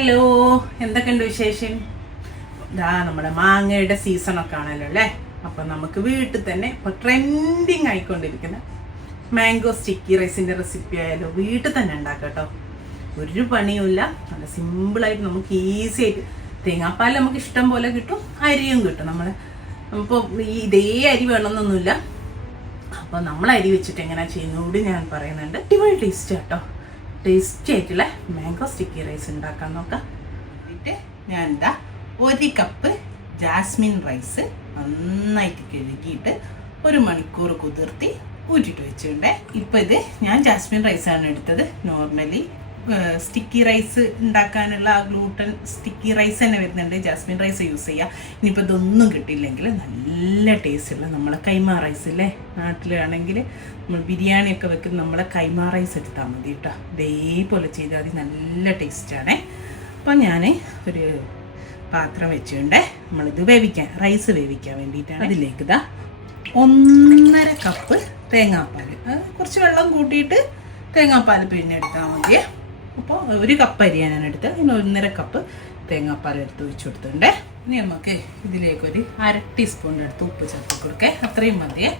Hello എന്തൊക്കെയുണ്ട് വിശേഷം? ഇതാ നമ്മുടെ മാങ്ങയുടെ സീസണൊക്കെ ആണല്ലോ അല്ലേ? അപ്പം നമുക്ക് വീട്ടിൽ തന്നെ ഇപ്പൊ ട്രെൻഡിങ് ആയിക്കൊണ്ടിരിക്കുന്ന മാംഗോ സ്റ്റിക്കി റൈസിന്റെ റെസിപ്പി ആയാലോ വീട്ടിൽ തന്നെ ഉണ്ടാക്കാം കേട്ടോ. ഒരു പണിയുമില്ല നല്ല സിമ്പിളായിട്ട് നമുക്ക് ഈസി ആയിട്ട് തേങ്ങാപ്പാൽ നമുക്ക് ഇഷ്ടം പോലെ കിട്ടും അരിയും കിട്ടും. നമ്മൾ ഇപ്പോൾ ഈ ഇതേ അരി വേണമെന്നൊന്നുമില്ല. അപ്പോൾ നമ്മൾ അരി വെച്ചിട്ട് എങ്ങനെ ചെയ്യുന്നതുകൂടി ഞാൻ പറയുന്നുണ്ട്. അടിപൊളി ടേസ്റ്റ് കേട്ടോ. ടേസ്റ്റി ആയിട്ടുള്ള മാംഗോ സ്റ്റിക്കി റൈസ് ഉണ്ടാക്കാൻ നോക്കാം. എന്നിട്ട് ഞാൻ എന്താ ഒരു കപ്പ് ജാസ്മിൻ റൈസ് നന്നായിട്ട് കഴുകിയിട്ട് ഒരു മണിക്കൂർ കുതിർത്തി ഊറ്റിട്ട് വെച്ചിട്ടുണ്ട്. ഇപ്പം ഇത് ഞാൻ ജാസ്മിൻ റൈസാണ് എടുത്തത്. നോർമലി സ്റ്റിക്കി റൈസ് ഉണ്ടാക്കാനുള്ള ആ ഗ്ലൂട്ടൻ സ്റ്റിക്കി റൈസ് തന്നെ വരുന്നുണ്ട്. ജാസ്മിൻ റൈസ് യൂസ് ചെയ്യുക ഇനിയിപ്പോൾ ഇതൊന്നും കിട്ടിയില്ലെങ്കിൽ നല്ല ടേസ്റ്റുള്ള നമ്മളെ കൈമാ റൈസ് ഇല്ലേ നാട്ടിലാണെങ്കിൽ നമ്മൾ ബിരിയാണിയൊക്കെ വെക്കുന്ന നമ്മളെ കൈമാ റൈസ് എടുത്താൽ മതി കേട്ടോ ഇതേപോലെ ചെയ്താൽ മതി. നല്ല ടേസ്റ്റാണേ അപ്പം ഞാൻ ഒരു പാത്രം വെച്ചുകൊണ്ട് നമ്മളിത് വേവിക്കാൻ റൈസ് വേവിക്കാൻ വേണ്ടിയിട്ടാണ് അതിലേക്ക് ഇതാ ഒന്നര കപ്പ് തേങ്ങാപ്പാൽ കുറച്ച് വെള്ളം കൂട്ടിയിട്ട് തേങ്ങാപ്പാൽ പിന്നെ എടുത്താൽ മതി അപ്പോൾ ഒരു കപ്പ് അരി ഞാൻ എടുത്തത്. പിന്നെ ഒന്നര കപ്പ് തേങ്ങാപ്പാൽ എടുത്ത് വെച്ച് കൊടുത്തിട്ടുണ്ട്. ഇനി നമുക്ക് ഇതിലേക്കൊരു അര ടീസ്പൂണിന്റെ അടുത്ത് ഉപ്പ് ചേർത്ത് കൊടുക്കേ. അത്രയും മതിയേ.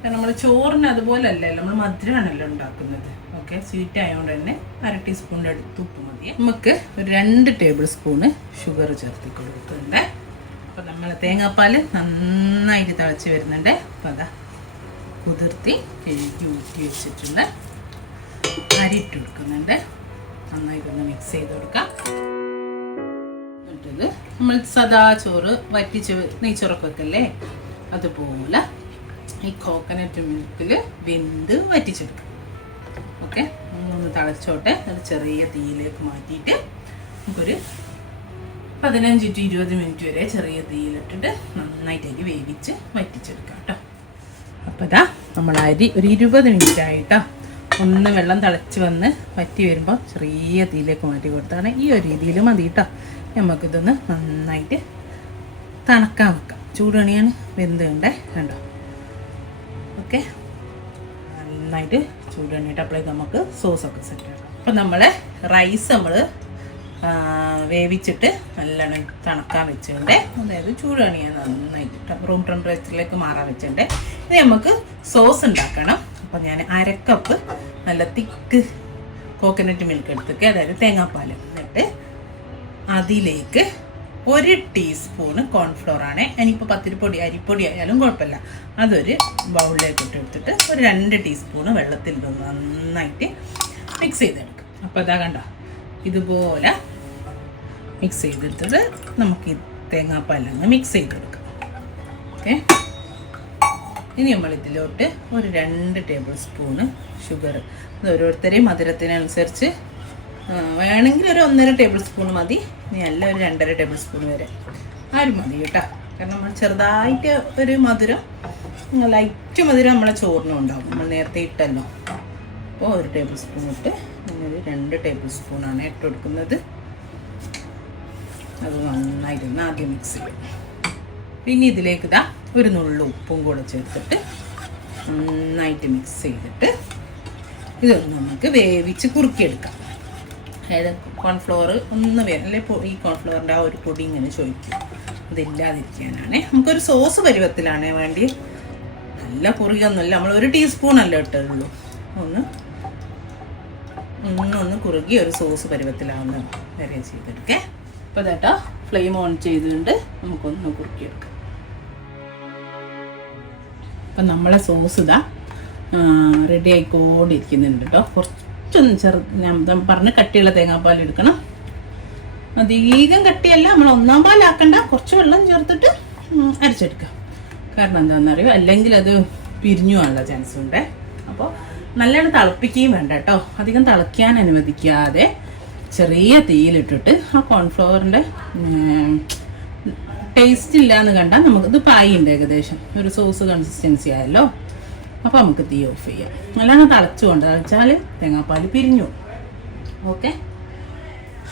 കാരണം നമ്മൾ ചോറിന് അതുപോലെ അല്ലല്ലോ നമ്മൾ മധുരമാണല്ലോ ഉണ്ടാക്കുന്നത്. ഓക്കെ സ്വീറ്റ് ആയതുകൊണ്ട് തന്നെ അര ടീസ്പൂണിന്റെ അടുത്ത് ഉപ്പ് മതി നമുക്ക് ഒരു രണ്ട് ടേബിൾ സ്പൂണ് ഷുഗർ ചേർത്ത് കൊടുക്കുന്നുണ്ട് അപ്പോൾ നമ്മൾ തേങ്ങാപ്പാൽ നന്നായിട്ട് തിളച്ച് വരുന്നുണ്ട്. അപ്പോൾ അതാ കുതിർത്തി കഴുകി ഊറ്റി വെച്ചിട്ടുണ്ട്. അരിയിട്ട് കൊടുക്കുന്നുണ്ട്. നന്നായിട്ടൊന്ന് മിക്സ് ചെയ്ത് കൊടുക്കാം. എന്നിട്ടത് നമ്മൾ സദാ ചോറ് വറ്റിച്ച് നെയ്ച്ചോറൊക്കെ വെക്കല്ലേ? അതുപോലെ ഈ കോക്കനട്ട് മിൽക്കിൽ വെന്ത് വറ്റിച്ചെടുക്കാം. ഓക്കെ ഒന്ന് തിളച്ചോട്ടെ. അത് ചെറിയ തീയിലേക്ക് മാറ്റിയിട്ട് നമുക്കൊരു പതിനഞ്ച് ടു ഇരുപത് മിനിറ്റ് വരെ ചെറിയ തീയിലിട്ടിട്ട് നന്നായിട്ട് അരി വേവിച്ച് വറ്റിച്ചെടുക്കാം കേട്ടോ. അപ്പോൾ ഇതാ നമ്മൾ അരി ഒരു ഇരുപത് മിനിറ്റ് ആയിട്ടോ ഒന്ന് വെള്ളം തിളച്ച് വന്ന് വറ്റി വരുമ്പോൾ ചെറിയ തീയിലേക്ക് മാറ്റി കൊടുത്താണ് ഈ ഒരു രീതിയിൽ മതി കേട്ടോ. നമുക്കിതൊന്ന് നന്നായിട്ട് തണക്കാൻ വെക്കാം. ചൂടണിയാണ് വെന്തുണ്ടേ കണ്ടോ ഓക്കെ. നന്നായിട്ട് ചൂടണിയിട്ട് അപ്പോഴേ നമുക്ക് സോസൊക്കെ സെറ്റ് ആക്കാം. അപ്പം നമ്മൾ റൈസ് നമ്മൾ വേവിച്ചിട്ട് നല്ലോണം തണക്കാൻ വെച്ചിട്ടുണ്ട് അതായത് ചൂടണിയാണ് നന്നായിട്ട് റൂം ടെമ്പറേച്ചറിലേക്ക് മാറാൻ വെച്ചിട്ടുണ്ട് ഇനി നമുക്ക് സോസ് ഉണ്ടാക്കണം. അപ്പോൾ ഞാൻ അരക്കപ്പ് നല്ല തിക്ക് കോക്കനട്ട് മിൽക്ക് എടുത്തേക്ക് അതായത് തേങ്ങാപ്പാൽ എന്നിട്ട് അതിലേക്ക് ഒരു ടീസ്പൂണ് കോൺഫ്ലോർ ആണ്. ഇനിയിപ്പോൾ പത്തിരിപ്പൊടി അരിപ്പൊടി ആയാലും കുഴപ്പമില്ല. അതൊരു ബൗളിലേക്ക് ഇട്ട് എടുത്തിട്ട് ഒരു രണ്ട് ടീസ്പൂണ് വെള്ളത്തിൽ ഇടും. നന്നായിട്ട് മിക്സ് ചെയ്തെടുക്കും. അപ്പോൾ ഇതാ കണ്ട? ഇതുപോലെ മിക്സ് ചെയ്തെടുത്തിട്ട് നമുക്ക് ഈ തേങ്ങാപ്പാലങ്ങ് മിക്സ് ചെയ്തെടുക്കാം. ഓക്കെ ഇനി നമ്മൾ ഇതിലോട്ട് ഒരു രണ്ട് ടേബിൾ സ്പൂണ് ഷുഗർ അത് ഓരോരുത്തരെയും മധുരത്തിനനുസരിച്ച് വേണമെങ്കിൽ ഒരു ഒന്നര ടേബിൾ സ്പൂൺ മതി. ഇനി അല്ല ഒരു രണ്ടര ടേബിൾ സ്പൂൺ വരെ. ആരും മതി കേട്ടോ. കാരണം നമ്മൾ ചെറുതായിട്ട് ഒരു മധുരം ലൈറ്റ് മധുരം നമ്മളെ ചോറിനും ഉണ്ടാവും. നമ്മൾ നേരത്തെ ഇട്ടല്ലോ. അപ്പോൾ ഒരു ടേബിൾ സ്പൂൺ ഇട്ട് ഒരു രണ്ട് ടേബിൾ സ്പൂണാണ് ഇട്ട് കൊടുക്കുന്നത്. അത് നന്നായിരുന്നു ആദ്യം മിക്സ് ചെയ്യും. പിന്നെ ഇതിലേക്ക് ഇതാ ഒരു നുള്ളു ഉപ്പും കൂടെ ചേർത്തിട്ട് നന്നായിട്ട് മിക്സ് ചെയ്തിട്ട് ഇതൊന്ന് നമുക്ക് വേവിച്ച് കുറുക്കിയെടുക്കാം. അതായത് കോൺഫ്ലോർ ഒന്ന് അല്ലെ ഈ കോൺഫ്ലോറിന്റെ ആ ഒരു പൊടി ഇങ്ങനെ ചോദിക്കും അതില്ലാതിരിക്കാനാണ്. നമുക്കൊരു സോസ് പരുവത്തിലാണ് വേണ്ടി നല്ല കുറുകിയൊന്നുമില്ല. നമ്മൾ ഒരു ടീസ്പൂൺ അല്ല ഇട്ടുള്ളൂ ഒന്ന് ഒന്നൊന്ന് കുറുകി ഒരു സോസ് പരുവത്തിലാവുന്ന വരെ ചെയ്തെടുക്കേ. അപ്പോൾ ഇതേട്ടാ. ഫ്ലെയിം ഓൺ ചെയ്തുകൊണ്ട് നമുക്കൊന്ന് കുറുക്കിയെടുക്കാം. അപ്പം നമ്മളെ സോസ് ഇതാ റെഡി ആയിക്കോണ്ടിരിക്കുന്നുണ്ട് കേട്ടോ കുറച്ചൊന്ന് ചെറു ഞാൻ പറഞ്ഞ് കട്ടിയുള്ള തേങ്ങാപ്പാൽ എടുക്കണം. അധികം കട്ടിയല്ല നമ്മൾ ഒന്നാം പാലാക്കണ്ട കുറച്ച് വെള്ളം ചേർത്തിട്ട് അരച്ചെടുക്കുക അരച്ചെടുക്കാം. കാരണം എന്താണെന്നറിയോ അല്ലെങ്കിൽ അത് പിരിഞ്ഞു പോകാനുള്ള ചാൻസ് ഉണ്ട്. അപ്പോൾ നല്ലോണം തിളപ്പിക്കുകയും വേണ്ട കേട്ടോ അധികം തിളയ്ക്കാൻ അനുവദിക്കാതെ ചെറിയ തീയിലിട്ടിട്ട് ആ കോൺഫ്ലവറിന്റെ ടേസ്റ്റ് ഇല്ല എന്ന് കണ്ടാൽ നമുക്കിത് പായുണ്ട് ഏകദേശം. ഒരു സോസ് കൺസിസ്റ്റൻസി ആയല്ലോ. അപ്പോൾ നമുക്ക് തീ ഓഫ് ചെയ്യാം. നല്ലോണം തിളച്ചുകൊണ്ട് തിളച്ചാൽ തേങ്ങാപ്പാൽ പിരിഞ്ഞു. ഓക്കെ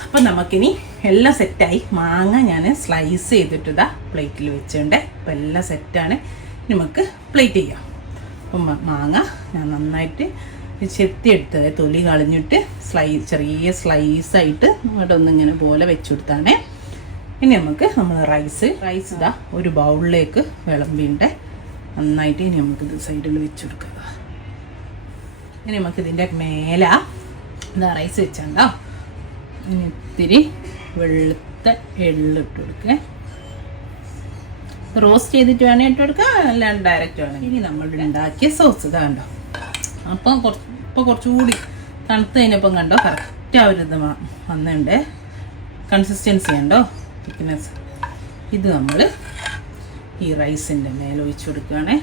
അപ്പം നമുക്കിനി എല്ലാം സെറ്റായി മാങ്ങ ഞാൻ സ്ലൈസ് ചെയ്തിട്ട് ഇതാ പ്ലേറ്റിൽ വെച്ചുകൊണ്ട് അപ്പം എല്ലാം സെറ്റാണ് നമുക്ക് പ്ലേറ്റ് ചെയ്യാം. അപ്പം മാങ്ങ ഞാൻ നന്നായിട്ട് ചെത്തി എടുത്തത് തൊലി കളഞ്ഞിട്ട് സ്ലൈ ചെറിയ സ്ലൈസായിട്ട് അവിടെ ഒന്നിങ്ങനെ പോലെ വെച്ചു കൊടുത്താണേ. ഇനി നമുക്ക് നമ്മൾ റൈസ് റൈസ് ഇതാ ഒരു ബൗളിലേക്ക് വിളമ്പിന്റെ നന്നായിട്ട് ഇനി നമുക്ക് ഇത് സൈഡിൽ വെച്ച് കൊടുക്കുക ഇനി നമുക്ക് ഇതിന്റെ മേല ഇതാ റൈസ് വെച്ചാണ്ടോ ഇനി ഇത്തിരി വെളുത്ത എള്ളിട്ട് കൊടുക്കേ. റോസ്റ്റ് ചെയ്തിട്ട് വേണേൽ ഇട്ട് കൊടുക്കാം അല്ലാണ്ട് ഡയറക്റ്റ് വേണം. ഇനി നമ്മൾ ഉണ്ടാക്കിയ സോസ് ഇതാ കണ്ടോ. അപ്പം കുറച്ച് ഇപ്പോൾ കുറച്ചുകൂടി തണുത്ത് കഴിഞ്ഞപ്പം കണ്ടോ കറക്റ്റ് ആ ഒരു ഇത് വന്നിട്ടുണ്ട്. കൺസിസ്റ്റൻസി ഉണ്ടോ തിക്നെസ് ഇത് നമ്മൾ ഈ റൈസിന്റെ മേലെ ഒഴിച്ചു കൊടുക്കുകയാണേ.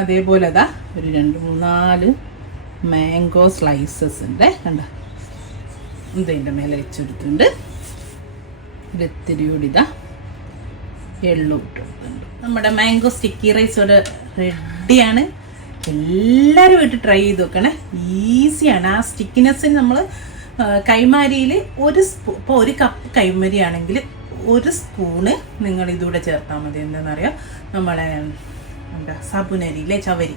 അതേപോലെ അതാ ഒരു രണ്ട് മൂന്നാൽ മാംഗോ സ്ലൈസസ് കണ്ട ഇതിന്റെ മേലെ വെച്ചെടുത്തിട്ടുണ്ട് ഇത്തിരി കൂടി ഇതാ എള്ളും ഇട്ട് കൊടുത്തിട്ടുണ്ട്. നമ്മുടെ മാംഗോ സ്റ്റിക്കി റൈസ് ഒരു റെഡിയാണ്. എല്ലാവരും വീട്ടിൽ ട്രൈ ചെയ്ത് നോക്കണേ. ഈസിയാണ്. ആ സ്റ്റിക്കിനെസ്സിന് നമ്മൾ കൈമാരിയിൽ ഒരു സ്പൂ ഇപ്പോൾ ഒരു കപ്പ് കൈമരി ആണെങ്കിൽ ഒരു സ്പൂണ് നിങ്ങൾ ഇതുകൂടെ ചേർത്താൽ മതി. എന്താണെന്നറിയാം? നമ്മളെ എന്താ സബുനരിയിലെ ചവരി.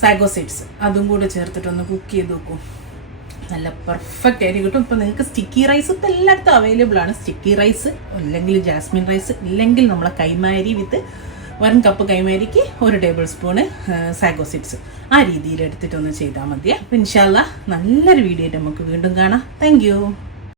സാഗോസിഡ്സ് അതും കൂടെ ചേർത്തിട്ടൊന്ന് കുക്ക് ചെയ്ത് നോക്കും. നല്ല പെർഫെക്റ്റ് ആയിട്ട് കിട്ടും. ഇപ്പം നിങ്ങൾക്ക് സ്റ്റിക്കി റൈസ് ഇപ്പം എല്ലായിടത്തും അവൈലബിൾ ആണ്. സ്റ്റിക്കി റൈസ് അല്ലെങ്കിൽ ജാസ്മിൻ റൈസ് ഇല്ലെങ്കിൽ നമ്മളെ കൈമാരി വിത്ത് വൺ കപ്പ് കൈമാരിക്ക് ഒരു ടേബിൾ സ്പൂണ് സാഗോസിഡ്സ് ആ രീതിയിൽ എടുത്തിട്ടൊന്ന് ചെയ്താൽ മതി അപ്പം ഇൻഷാല്ല നല്ലൊരു വീഡിയോ നമുക്ക് വീണ്ടും കാണാം. താങ്ക്